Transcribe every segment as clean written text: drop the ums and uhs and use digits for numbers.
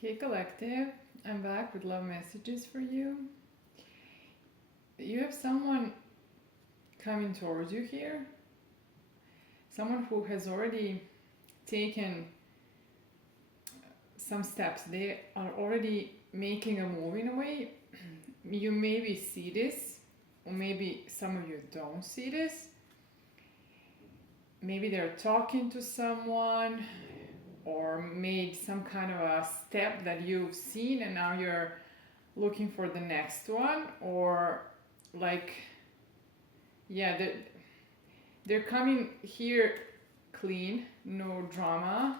Hey Collective, I'm back with love messages for you. You have someone coming towards you here, someone who has already taken some steps. They are already making a move in a way. You maybe see this, or maybe some of you don't see this. Maybe they're talking to someone or made some kind of a step that you've seen and now you're looking for the next one, or like, yeah, they're coming here clean, no drama,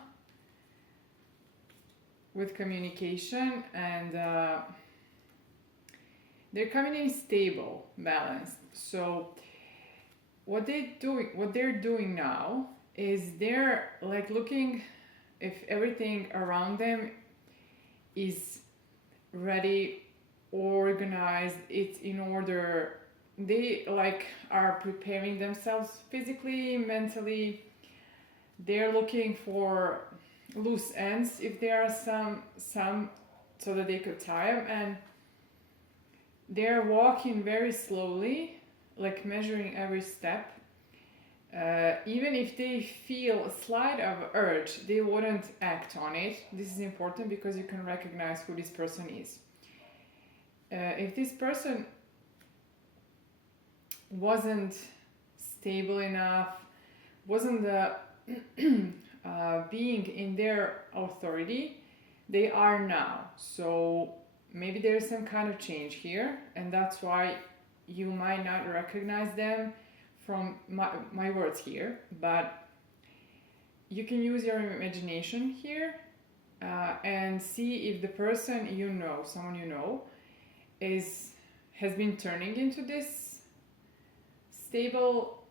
with communication, and they're coming in stable, balanced. So what they're doing now is they're like looking if everything around them is ready, organized, it's in order. They like are preparing themselves physically, mentally. They're looking for loose ends if there are some so that they could tie them, and they're walking very slowly, like measuring every step. Even if they feel a slight of urge, they wouldn't act on it. This is important because you can recognize who this person is. If this person wasn't stable enough, wasn't being in their authority, they are now. So maybe there is some kind of change here, and that's why you might not recognize them from my words here, but you can use your imagination here and see if the person you know, someone you know, has been turning into this stable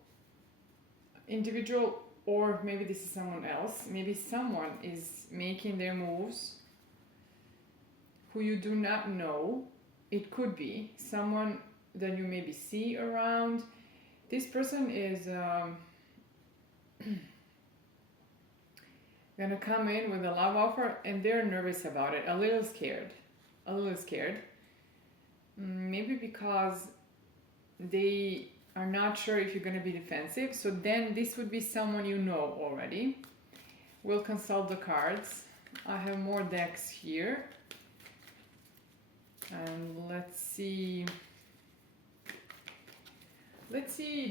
individual, or maybe this is someone else. Maybe someone is making their moves who you do not know. It could be someone that you maybe see around. This person is gonna come in with a love offer, and they're nervous about it, a little scared. Maybe because they are not sure if you're gonna be defensive. So then this would be someone you know already. We'll consult the cards. I have more decks here, and let's see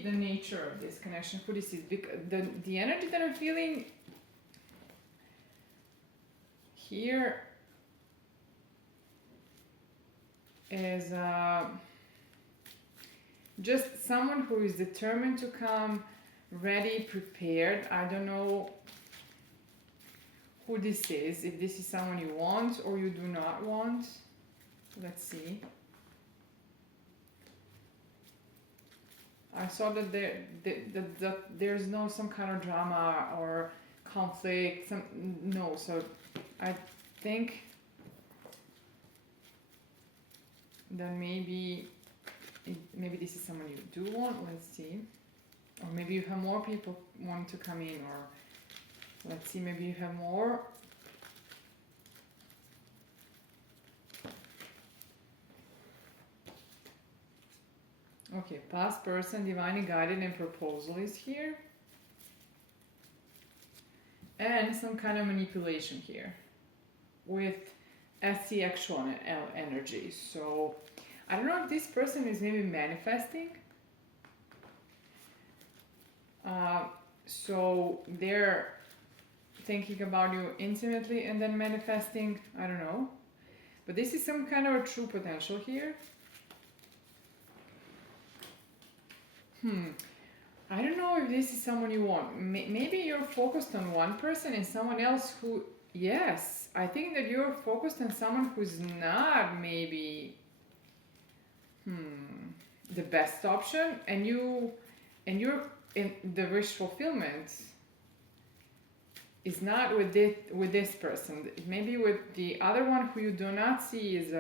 the nature of this connection, who this is. Because the energy that I'm feeling here is just someone who is determined to come, ready, prepared. I don't know who this is, if this is someone you want or you do not want. Let's see. I saw that there's no some kind of drama or conflict. So I think that maybe this is someone you do want. Let's see. Or maybe you have more people wanting to come in, or let's see, maybe you have more. Okay, past person, divinely guided, and proposal is here. And some kind of manipulation here with SC actual energy. So I don't know if this person is maybe manifesting. So they're thinking about you intimately and then manifesting. I don't know. But this is some kind of a true potential here. I don't know if this is someone you want. Maybe you're focused on one person and someone else who, yes, I think that you're focused on someone who's not maybe the best option, and you're in the wish fulfillment is not with this person. Maybe with the other one who you do not see is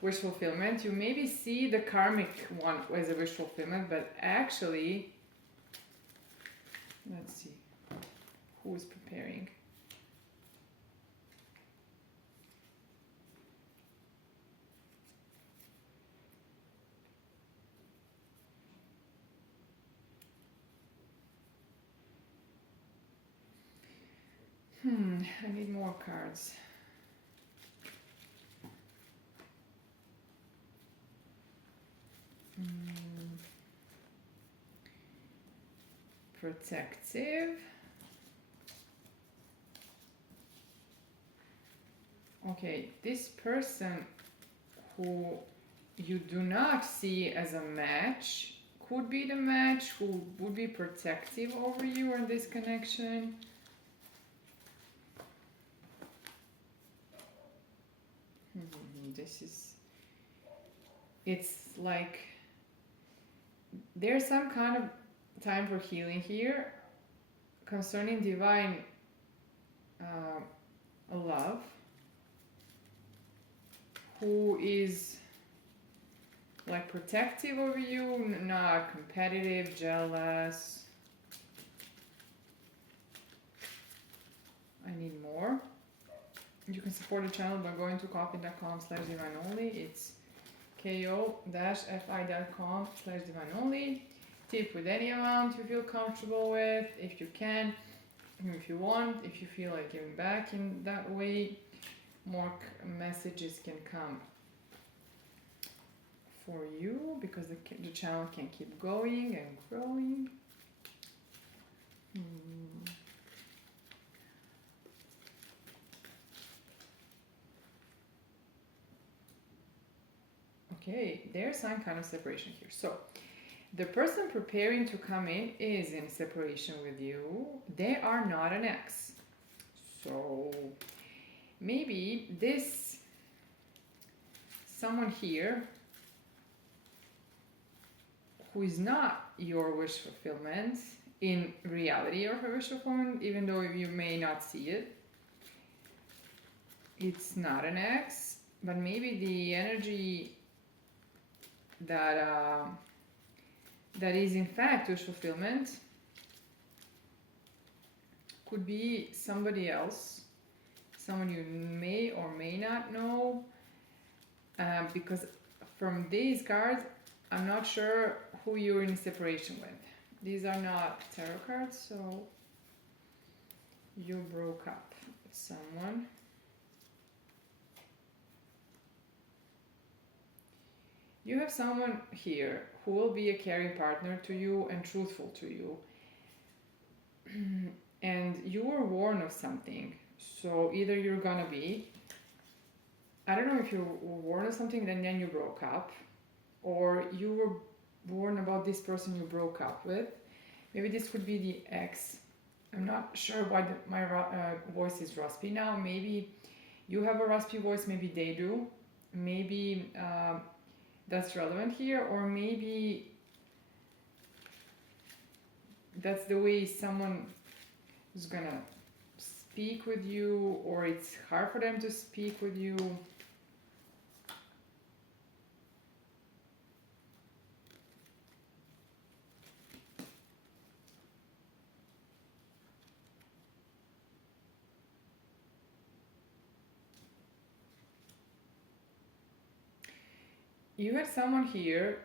wish fulfillment. You maybe see the karmic one as a wish fulfillment, but actually, let's see who is preparing. I need more cards. Protective. Okay, this person who you do not see as a match could be the match who would be protective over you in this connection. This is, it's like there's some kind of time for healing here concerning divine love, who is like protective over you, not competitive, jealous. I need more. You can support the channel by going to ko-fi.com/divineonly. It's ko-fi.com/divineonly. Tip with any amount you feel comfortable with, if you can, if you want, if you feel like giving back in that way. More messages can come for you because the channel can keep going and growing. Okay, there's some kind of separation here. So the person preparing to come in is in separation with you. They are not an ex. So maybe this someone here who is not your wish fulfillment in reality, or her wish fulfillment, even though you may not see it. It's not an ex, but maybe the energy that that is in fact wish fulfillment could be somebody else, someone you may or may not know, because from these cards I'm not sure who you're in separation with. These are not tarot cards, so you broke up with someone. You have someone here who will be a caring partner to you and truthful to you. And you were warned of something. So either you're gonna be, I don't know if you were warned of something and then you broke up, or you were warned about this person you broke up with. Maybe this could be the ex. I'm not sure why my voice is raspy now. Maybe you have a raspy voice, maybe they do. Maybe that's relevant here, or maybe that's the way someone is gonna speak with you, or it's hard for them to speak with you. You had someone here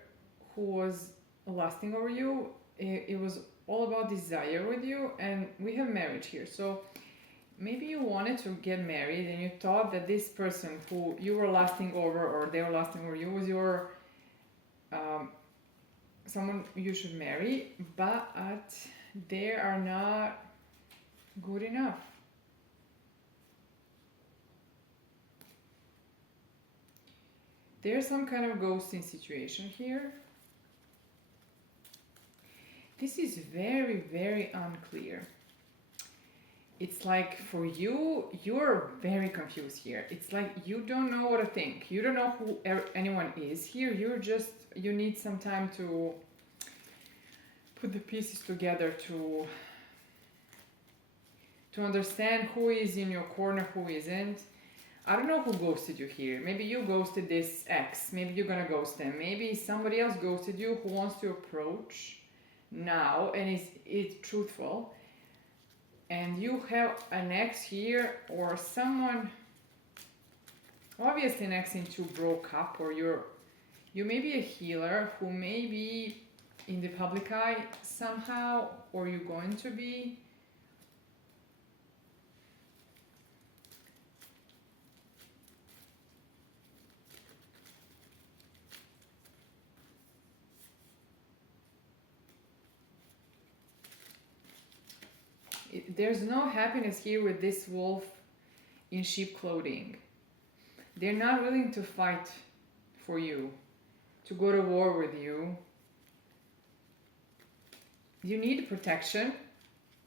who was lusting over you. It was all about desire with you, and we have marriage here. So maybe you wanted to get married and you thought that this person who you were lusting over, or they were lusting over you, was your someone you should marry, but they are not good enough. There's some kind of ghosting situation here. This is very, very unclear. It's like for you, you're very confused here. It's like you don't know what to think. You don't know who anyone is here. You need some time to put the pieces together to understand who is in your corner, who isn't. I don't know who ghosted you here. Maybe you ghosted this ex. Maybe you're gonna ghost them. Maybe somebody else ghosted you who wants to approach now and is truthful. And you have an ex here, or someone, obviously an ex in two broke up, or you may be a healer who may be in the public eye somehow, or you're going to be. there's no happiness here with this wolf in sheep clothing. They're not willing to fight for you, to go to war with you. You need protection.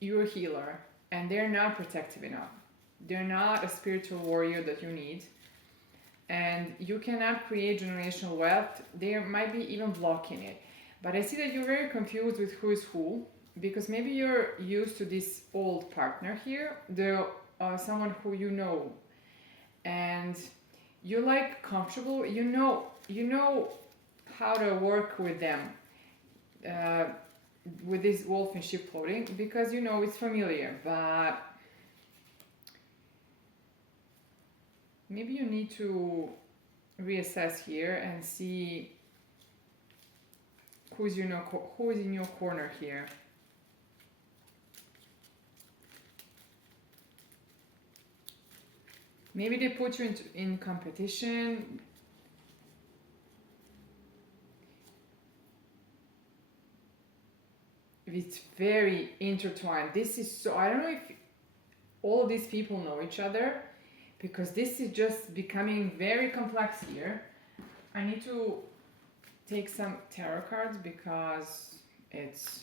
You're a healer, and they're not protective enough. They're not a spiritual warrior that you need. And you cannot create generational wealth. They might be even blocking it. But I see that you're very confused with who is who, because maybe you're used to this old partner here, the someone who you know, and you're like comfortable. You know how to work with them, with this wolf in sheep clothing, because you know it's familiar. But maybe you need to reassess here and see who is in your corner here. Maybe they put you in competition. It's very intertwined. This is so, I don't know if all these people know each other, because this is just becoming very complex here. I need to take some tarot cards because it's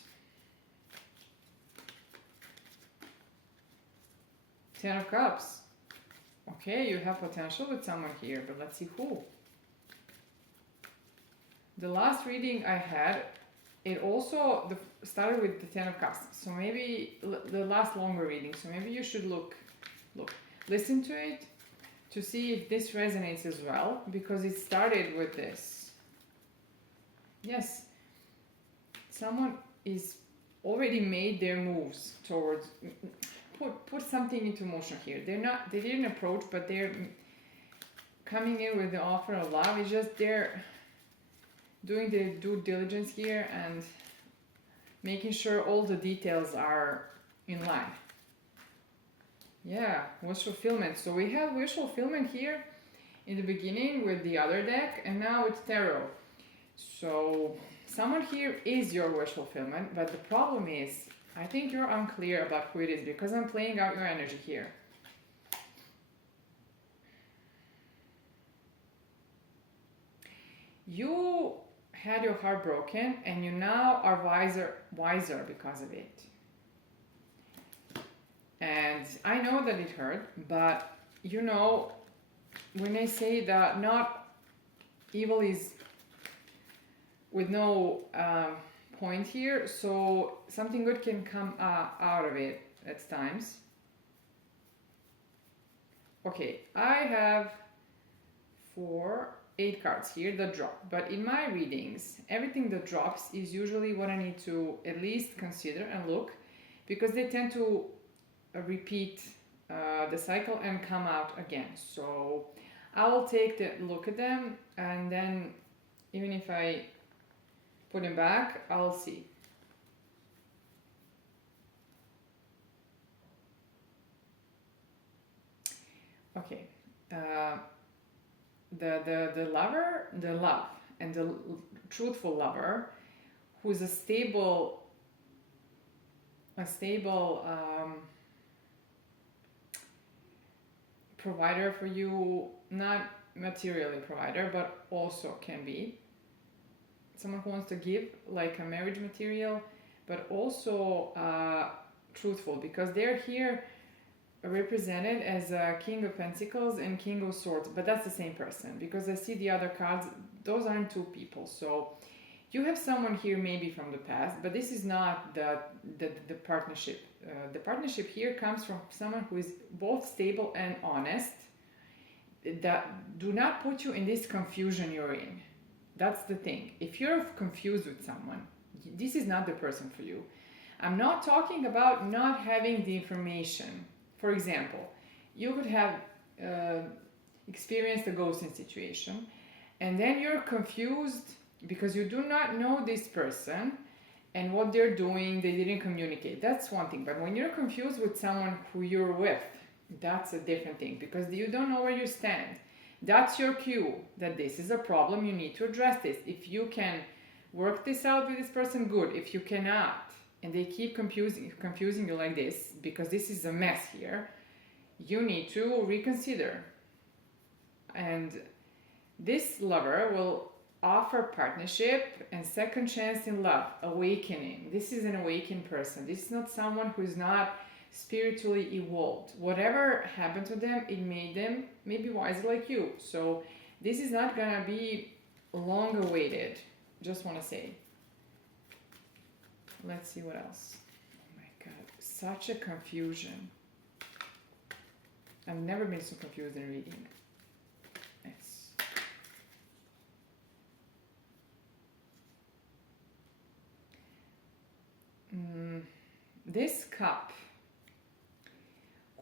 Ten of Cups. Okay, you have potential with someone here, but let's see who. The last reading I had, it also started with the Ten of Cups. So maybe the last longer reading. So maybe you should listen to it to see if this resonates as well, because it started with this. Yes, someone is already made their moves towards. Put something into motion here. They didn't approach, but they're coming in with the offer of love. It's just they're doing the due diligence here and making sure all the details are in line. Yeah, wish fulfillment. So we have wish fulfillment here in the beginning with the other deck, and now it's tarot. So someone here is your wish fulfillment, but the problem is, I think you're unclear about who it is, because I'm playing out your energy here. You had your heart broken and you now are wiser because of it. And I know that it hurt, but you know, when I say that not evil is with no point here, so something good can come out of it at times. Okay, I have 8 cards here that drop, but in my readings, everything that drops is usually what I need to at least consider and look, because they tend to repeat the cycle and come out again. So I will take the look at them, and then even if I put them back, I'll see. Okay, the lover, the love, and the truthful lover, who's a stable provider for you, not materially provider, but also can be someone who wants to give, like a marriage material, but also truthful, because they're here represented as a King of Pentacles and King of Swords, but that's the same person, because I see the other cards, those aren't two people. So you have someone here maybe from the past, but this is not the partnership. The partnership here comes from someone who is both stable and honest, that do not put you in this confusion you're in. That's the thing. If you're confused with someone, this is not the person for you. I'm not talking about not having the information. For example, you could have experienced a ghosting situation, and then you're confused because you do not know this person and what they're doing, they didn't communicate. That's one thing. But when you're confused with someone who you're with, that's a different thing, because you don't know where you stand. That's your cue that this is a problem, you need to address this. If you can work this out with this person, good. If you cannot, and they keep confusing you like this, because this is a mess here, you need to reconsider. And this lover will offer partnership and second chance in love, awakening. This is an awakened person. This is not someone who's not spiritually evolved. Whatever happened to them, it made them maybe wiser like you. So this is not gonna be long awaited. Just want to say. Let's see what else. Oh my god, such a confusion. I've never been so confused in reading. It's this cup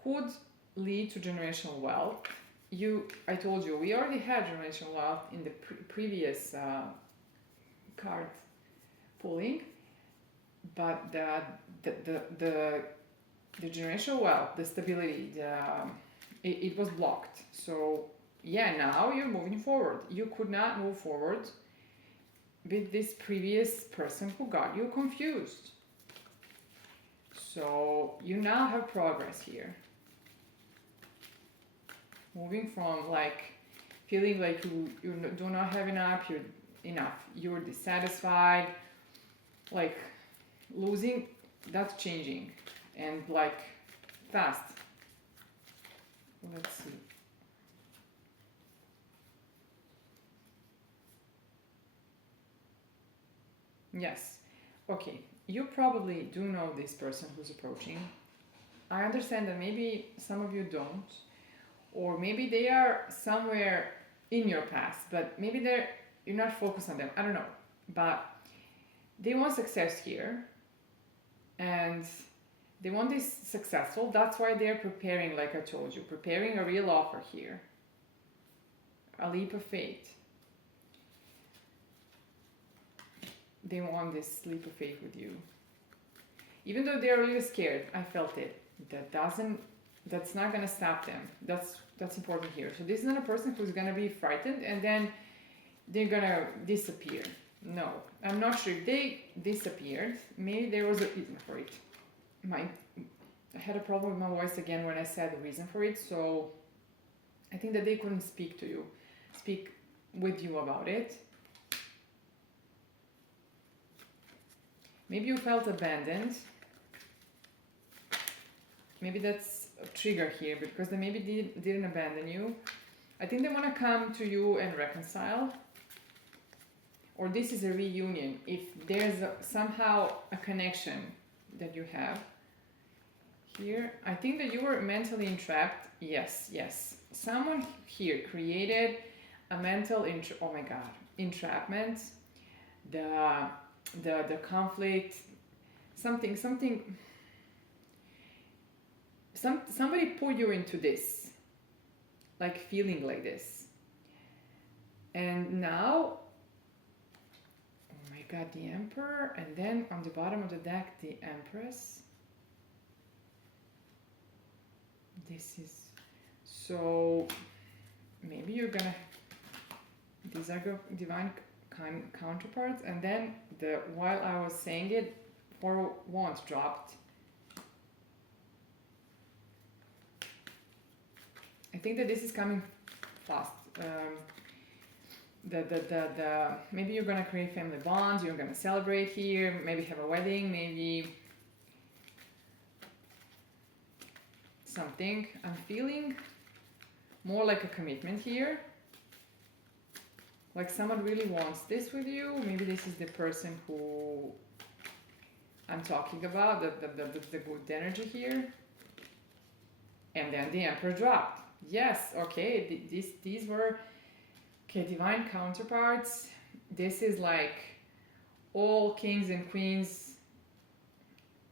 could lead to generational wealth. I told you, we already had generational wealth in the previous card pulling, but the generational wealth, the stability, it was blocked. So yeah, now you're moving forward. You could not move forward with this previous person who got you confused. So you now have progress here. Moving from like feeling like you do not have enough, you're dissatisfied, like losing, that's changing, and like fast. Let's see. Yes. Okay. You probably do know this person who's approaching. I understand that maybe some of you don't, or maybe they are somewhere in your past, but maybe you're not focused on them. I don't know. But they want success here, and they want this successful. That's why they're preparing, like I told you, preparing a real offer here. A leap of faith. They want this leap of faith with you. Even though they're really scared, I felt it. That's not gonna stop them. That's important here. So this is not a person who's gonna be frightened and then they're gonna disappear. No, I'm not sure if they disappeared. Maybe there was a reason for it. I had a problem with my voice again when I said the reason for it. So I think that they couldn't speak with you about it. Maybe you felt abandoned. Maybe that's a trigger here, because they maybe didn't abandon you. I think they want to come to you and reconcile. Or this is a reunion. If there's somehow a connection that you have here. I think that you were mentally entrapped. Yes. Someone here created a mental entrapment. The conflict, somebody put you into this, like feeling like this, and now, oh my god, the Emperor, and then on the bottom of the deck the Empress. This is so maybe you're gonna, these are divine counterparts, and then while I was saying it, 4 wands dropped. I think that this is coming fast. Maybe you're gonna create family bonds. You're gonna celebrate here. Maybe have a wedding. Maybe something. I'm feeling more like a commitment here. Like someone really wants this with you. Maybe this is the person who I'm talking about, the good energy here. And then the Emperor dropped. Yes, okay, these were, okay, divine counterparts. This is like all kings and queens,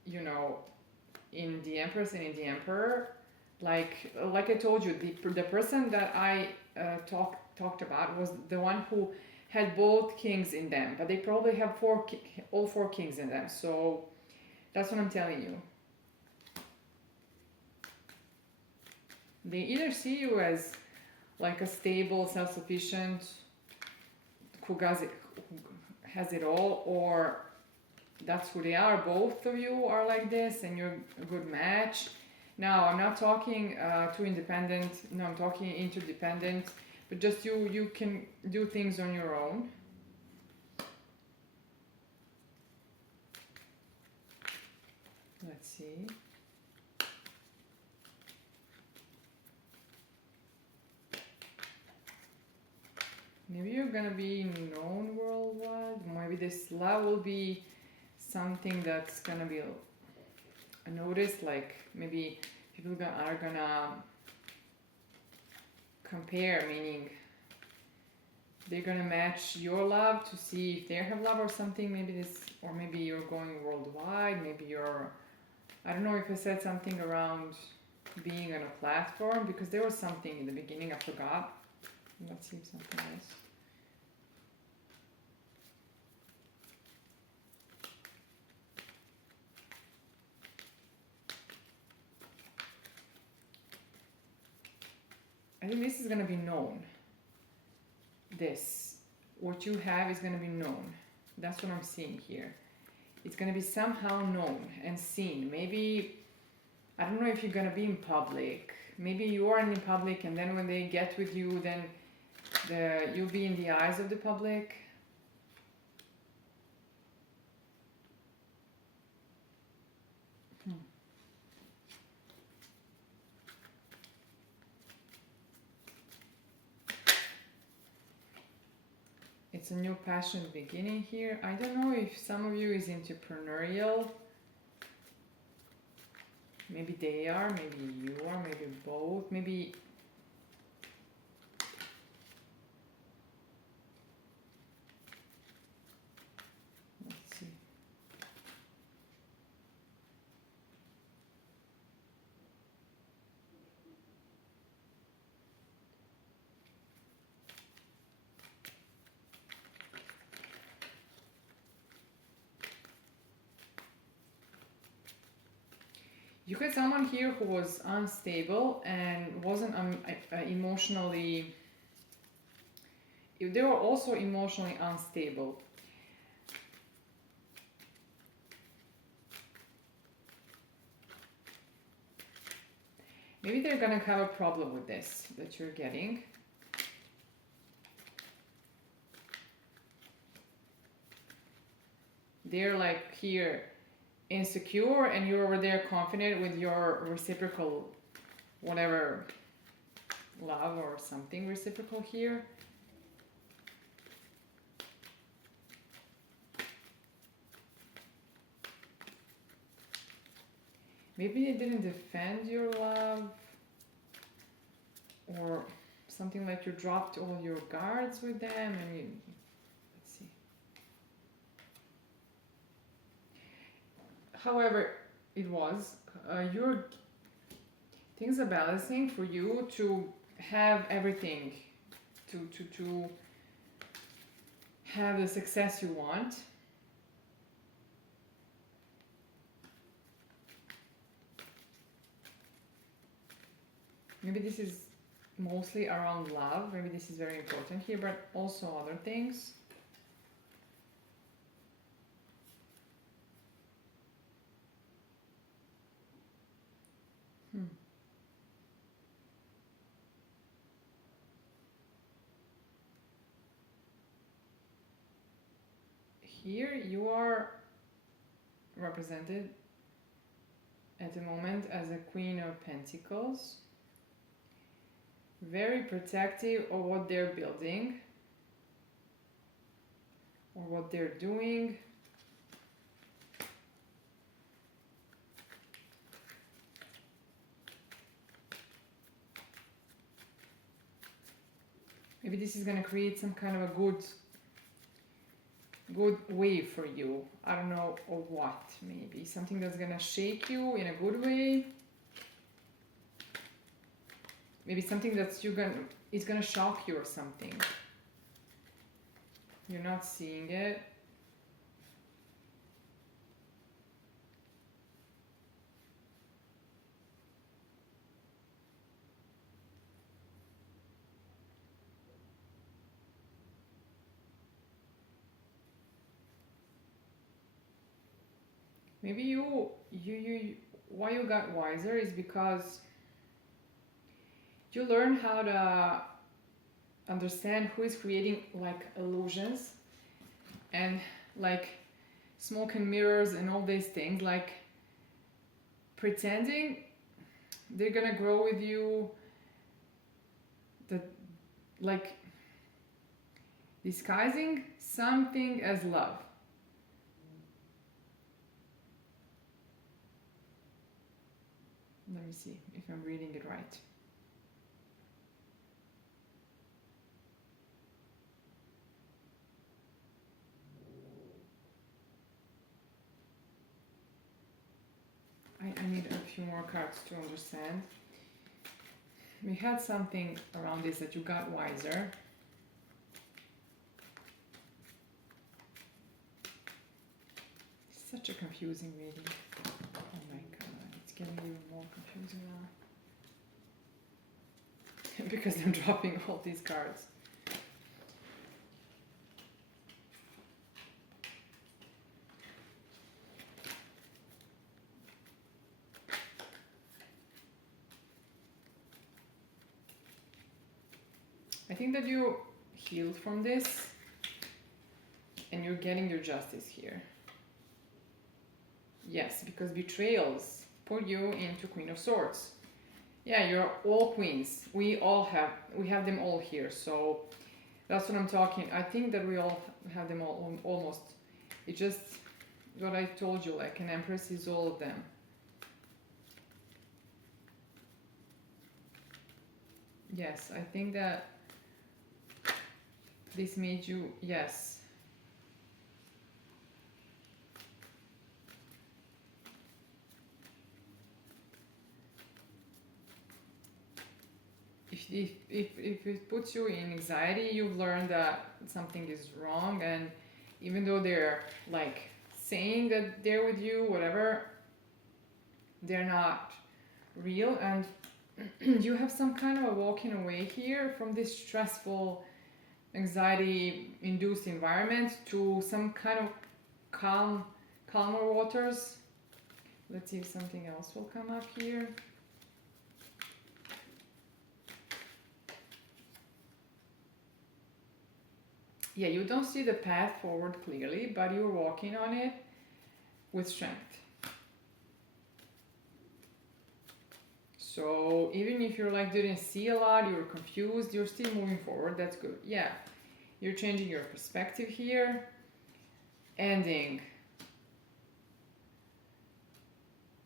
you know, in the Empress and in the Emperor. Like I told you, the person that I talked about was the one who had both kings in them, but they probably have all 4 kings in them. So that's what I'm telling you. They either see you as like a stable, self-sufficient, who has it all, or that's who they are. Both of you are like this, and you're a good match. Now, I'm not talking too independent. No, I'm talking interdependent. But just you can do things on your own. Let's see. Maybe you're gonna be known worldwide. Maybe this love will be something that's gonna be noticed. Like maybe people are gonna compare, meaning they're gonna match your love to see if they have love or something. Maybe this, or maybe you're going worldwide. Maybe you're, I don't know if I said something around being on a platform, because there was something in the beginning, I forgot. Let's see something else. I think this is gonna be known. This, what you have is gonna be known. That's what I'm seeing here. It's gonna be somehow known and seen. Maybe, I don't know if you're gonna be in public. Maybe you are in public, and then when they get with you, then you'll be in the eyes of the public. It's a new passion beginning here. I don't know if some of you is entrepreneurial. Maybe they are, maybe you are, maybe both. Maybe let's see. You had someone here who was unstable and wasn't emotionally. They were also emotionally unstable. Maybe they're gonna have a problem with this that you're getting. They're like here insecure, and you're over there confident with your reciprocal, whatever, love or something reciprocal here. Maybe they didn't defend your love, or something like you dropped all your guards with them, and you, let's see. However, it was your things are balancing for you to have everything, to have the success you want. Maybe this is mostly around love. Maybe this is very important here, but also other things. Here you are represented at the moment as a Queen of Pentacles. Very protective of what they're building or what they're doing. Maybe this is going to create some kind of a good wave for you. I don't know, or what. Maybe something that's going to shake you in a good way. Maybe something that's it's gonna shock you or something. You're not seeing it. maybe you why you got wiser is because you learn how to understand who is creating like illusions and like smoke and mirrors and all these things, like pretending they're gonna grow with you, that like disguising something as love. Let me see if I'm reading it right. I need a few more cards to understand. We had something around this that you got wiser. It's such a confusing reading. Oh my god, it's getting even more confusing now. Because I'm dropping all these cards. I think that you healed from this and you're getting your justice here. Yes, because betrayals put you into Queen of Swords. Yeah, you're all queens. We have them all here. So that's what I'm talking. I think that we all have them all almost. It's just what I told you, like an empress is all of them. Yes, I think that this made you, yes. If it puts you in anxiety, you've learned that something is wrong, and even though they're like saying that they're with you, whatever, they're not real, and you have some kind of a walking away here from this stressful, anxiety induced environment to some kind of calmer waters. Let's see if something else will come up here. Yeah, you don't see the path forward clearly, but you're walking on it with strength. So even if you're like didn't see a lot, you're confused, you're still moving forward. That's good. Yeah, you're changing your perspective here. Ending.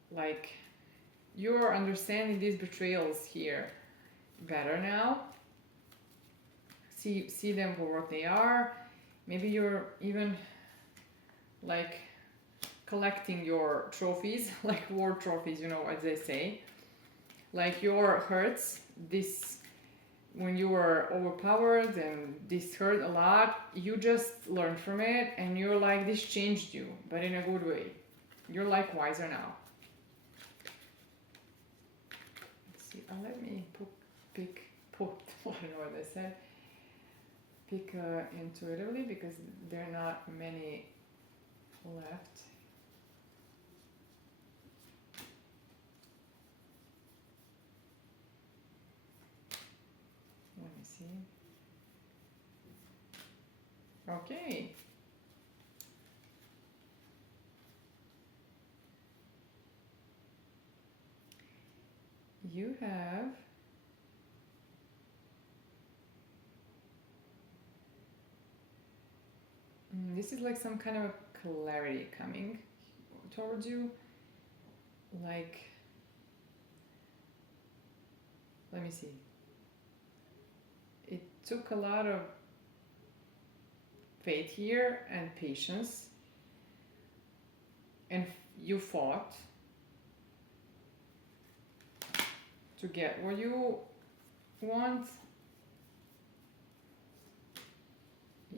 Like you're understanding these betrayals here better now. See them for what they are. Maybe you're even like collecting your trophies, like war trophies, you know, as they say. Like your hurts, this when you were overpowered and this hurt a lot, you just learned from it and you're like, this changed you, but in a good way. You're like wiser now. Let's see, let me pick, I don't know what I said. Pick intuitively because there are not many left. Let me see. Okay. You have this is like some kind of clarity coming towards you. Like, let me see. It took a lot of faith here and patience, and you fought to get what you want.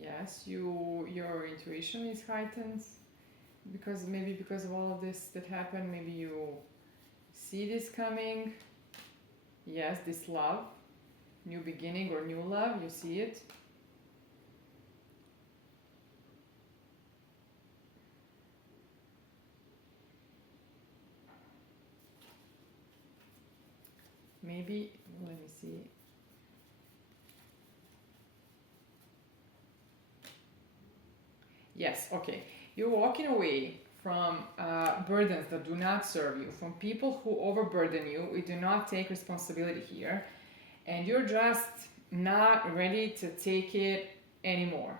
Yes, your intuition is heightened because of all of this that happened. Maybe you see this coming. Yes, this love, new beginning or new love, you see it. maybe, let me see. Yes, okay. You're walking away from burdens that do not serve you, from people who overburden you. We do not take responsibility here, and you're just not ready to take it anymore.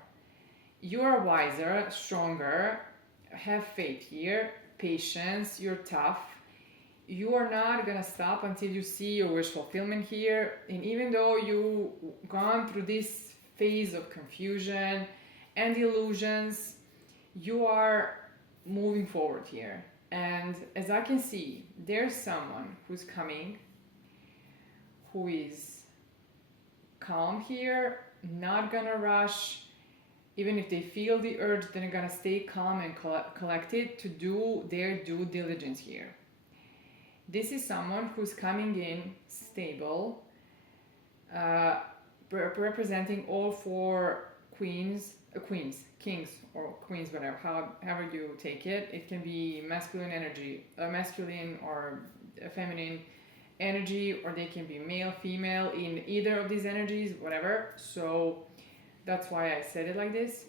You are wiser, stronger, have faith here, patience, you're tough. You are not gonna stop until you see your wish fulfillment here. And even though you've gone through this phase of confusion and illusions, you are moving forward here. And as I can see, there's someone who's coming who is calm here, not gonna rush. Even if they feel the urge, they're gonna stay calm and collected to do their due diligence here. This is someone who's coming in stable, representing all four queens, kings, or queens, whatever, however you take it. It can be masculine energy, masculine or feminine energy, or they can be male, female, in either of these energies, whatever. So that's why I said it like this.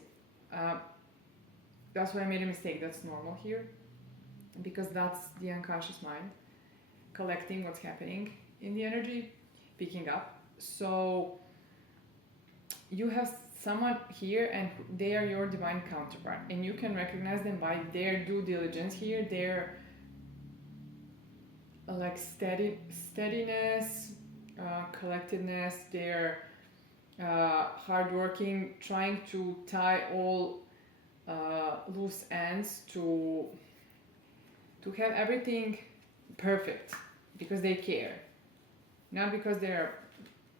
That's why I made a mistake. That's normal here, because that's the unconscious mind collecting what's happening in the energy, picking up. So you have someone here, and they are your divine counterpart, and you can recognize them by their due diligence here, their like steadiness, collectedness, their hardworking, trying to tie all loose ends to have everything perfect, because they care, not because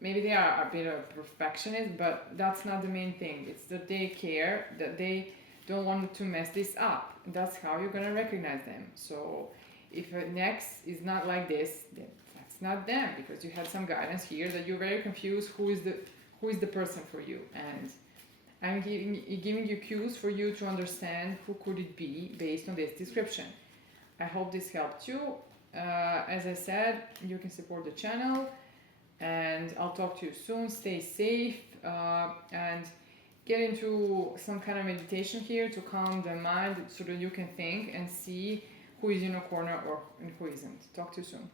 maybe they are a bit of perfectionist, but that's not the main thing. It's that they care, that they don't want to mess this up. That's how you're gonna recognize them. So if next is not like this, then that's not them, because you had some guidance here that you're very confused who is the person for you, and I'm giving you cues for you to understand who could it be based on this description. I hope this helped you. As I said, you can support the channel, and I'll talk to you soon. Stay safe, and get into some kind of meditation here to calm the mind so that you can think and see who is in a corner and who isn't. Talk to you soon.